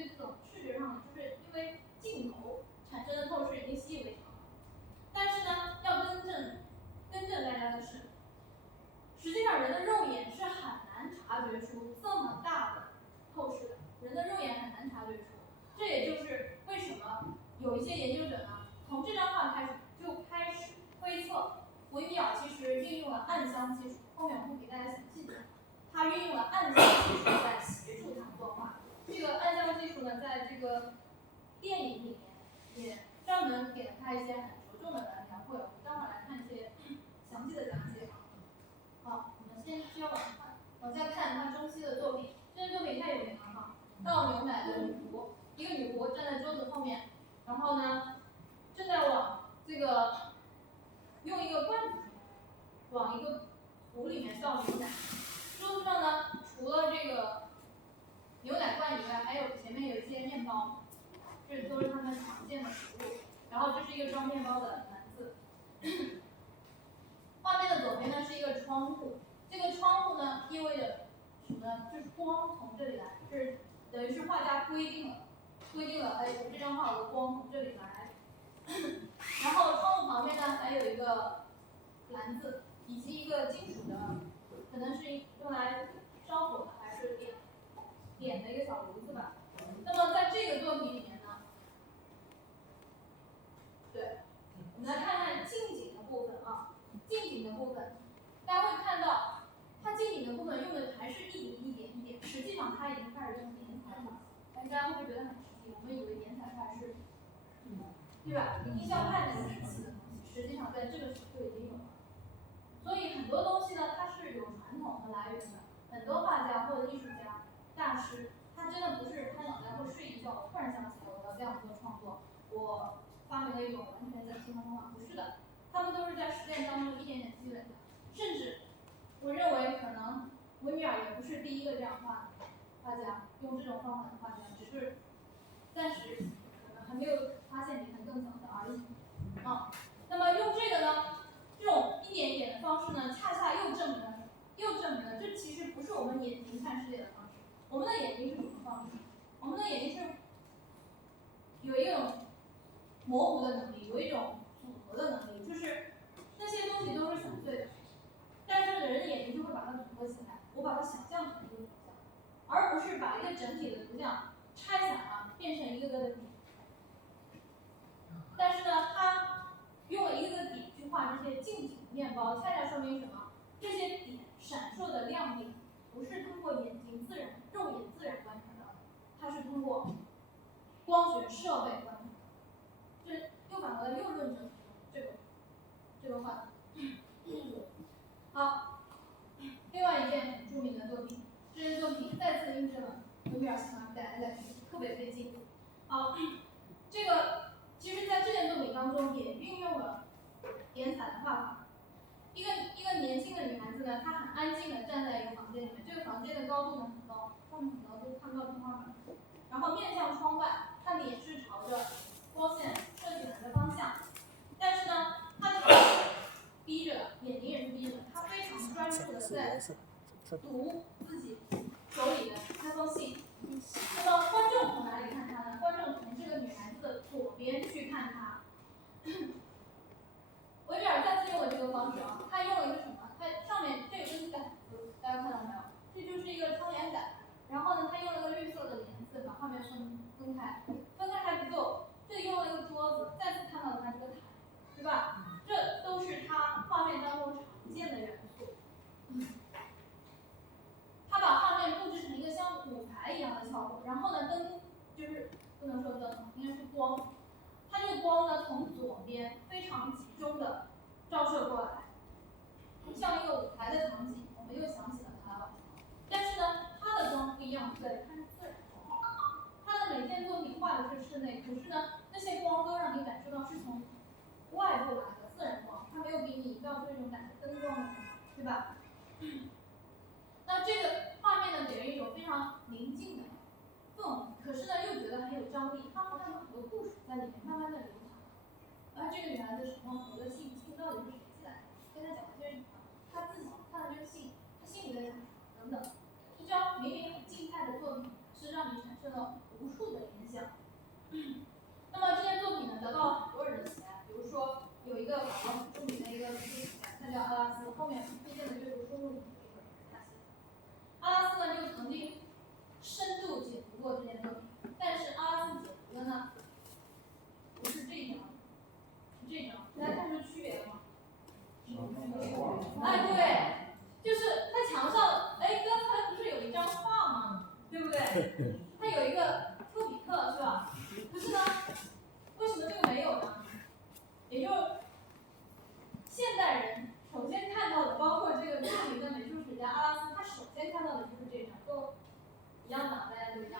对这种视觉上就是因为镜头产生的透视已经习以为常了。但是呢，要更正大家的是，实际上人的肉眼是很难察觉出这么大的透视的，人的肉眼很难察觉出。这也就是为什么有一些研究者呢，从这张画开始就开始推测，微秒其实运用了暗箱技术，后面我会给大家详细讲。它运用了暗箱技术在协助他们作画。这个暗箱技术呢，在这个电影里面也专门给了它一些很着重的描绘。我们待会儿来看一些详细的讲解。好，我们先需要往下看他中期的作品。这件作品太有名了哈，倒牛奶的女仆，一个女仆站在桌子后面，然后呢，正在往这个用一个罐子往一个壶里面倒牛奶。桌子上呢，除了这个牛奶罐以外，还有前面有一些面包，这都是他们常见的食物。然后这是一个装面包的篮子。画面的左边呢是一个窗户，这个窗户呢意味着什么呢？就是光从这里来，就是等于是画家规定了，哎，我这张画有个光从这里来。然后窗户旁边呢还有一个篮子，以及一个金属的，可能是用来烧火的还是点的一个小炉子吧。那么在这个作品里面呢，对，我们来看看近景的部分啊。近景的部分，大家会看到，它近景的部分用的还是一点，实际上它已经开始用点彩了。大家会不会觉得很吃惊？我们以为点彩派是，对吧？印象派那个时期的东西，实际上在这个时候就已经有了。所以很多东西呢，它是有传统的来源的。很多画家或者艺术家、大师，他真的不是他脑袋会睡一觉，突然想起来我要这样做创作，我发明了一种完全崭新的方法，不是的。他们都是在实践当中一点点积累的，甚至我认为可能维米尔也不是第一个这样画的画家，用这种方法的画家，只是暂时可能还没有发现比他更早的而已。那么用这个呢，这种一点一点的方式呢，恰恰又证明了这其实不是我们眼睛看世界的方式。我们的眼睛是什么方式？我们的眼睛是有一种模糊的能力，有一种组合的能力，就是那些东西都是散碎的，但是人的眼睛就会把它组合起来，我把它想象成一个图像，而不是把一个整体的图像拆散了，变成一个个的点。但是呢，他用了一个个点去画这些近景面包，恰恰说明什么？这些点闪烁的亮点不是通过眼睛肉眼自然观察到的，它是通过光学设备观察到的。这又反过来又论证这个话。好，另外一件很著名的作品，这件作品再次印证了维米尔喜欢改来改去，特别费劲。好，这个其实在这件作品当中也运用了点彩的画法。一个年轻的女孩子呢，她很安静的站在一个房间里面，这个房间的高度呢很高，上面很高都看不到天花板，然后面向窗外，她脸是朝着光线射进来的方向，但是呢，她的闭着，眼睛也是闭着，她非常专注的在读自己手里的那封信。那么观众从哪里看她呢？观众从这个女孩子的左边去看她。维米尔再次用了这个方式啊，他用了一个什么？他上面这个是杆子，大家看到没有？这就是一个窗帘杆。然后呢，他用了个绿色的帘子把画面分开，分开还不够，这里用了一个桌子，再次看到了他这个台，对吧？这都是他画面当中常见的元素。他把画面布置成一个像舞台一样的效果，然后呢，灯就是不能说灯，应该是光。它这个光呢，从左边非常集中的照射过来，像一个舞台的场景，我们又想起了卡拉瓦乔。但是呢，它的光不一样，对，它是自然光。它的每件作品画的是室内，可是呢，那些光都让你感受到是从外部来的自然光，它没有给你营造出一种感觉灯光的感觉，对吧？那这个画面呢，给人一种非常宁静的氛围，可是呢，又觉得很有张力，它好像有很多故事在里面慢慢的流淌。而这个女孩子手上投的信到底是谁寄来的？跟她讲了些什么？她自己看了这个信，她心里在想等等。一张明明很静态的作品，是让你产生了无数的联想。那么这件作品呢，得到了很多人的喜爱。比如说有一个法国很著名的一个艺术家，他叫阿拉斯，后面推荐的就是书目里的一本他写的。阿拉斯呢就曾经深度解读过这件作品，但是阿拉斯解读的呢不是这张，是这张，大家看出区别了吗？哎，对，就是他墙上，哎，刚才不是有一张画吗？对不对？他有一个丘比特，是吧？可是呢，为什么这个没有呢？也就是现代人首先看到的，包括这个著名的美术史家阿拉斯，他首先看到的就是这张，跟我一样的。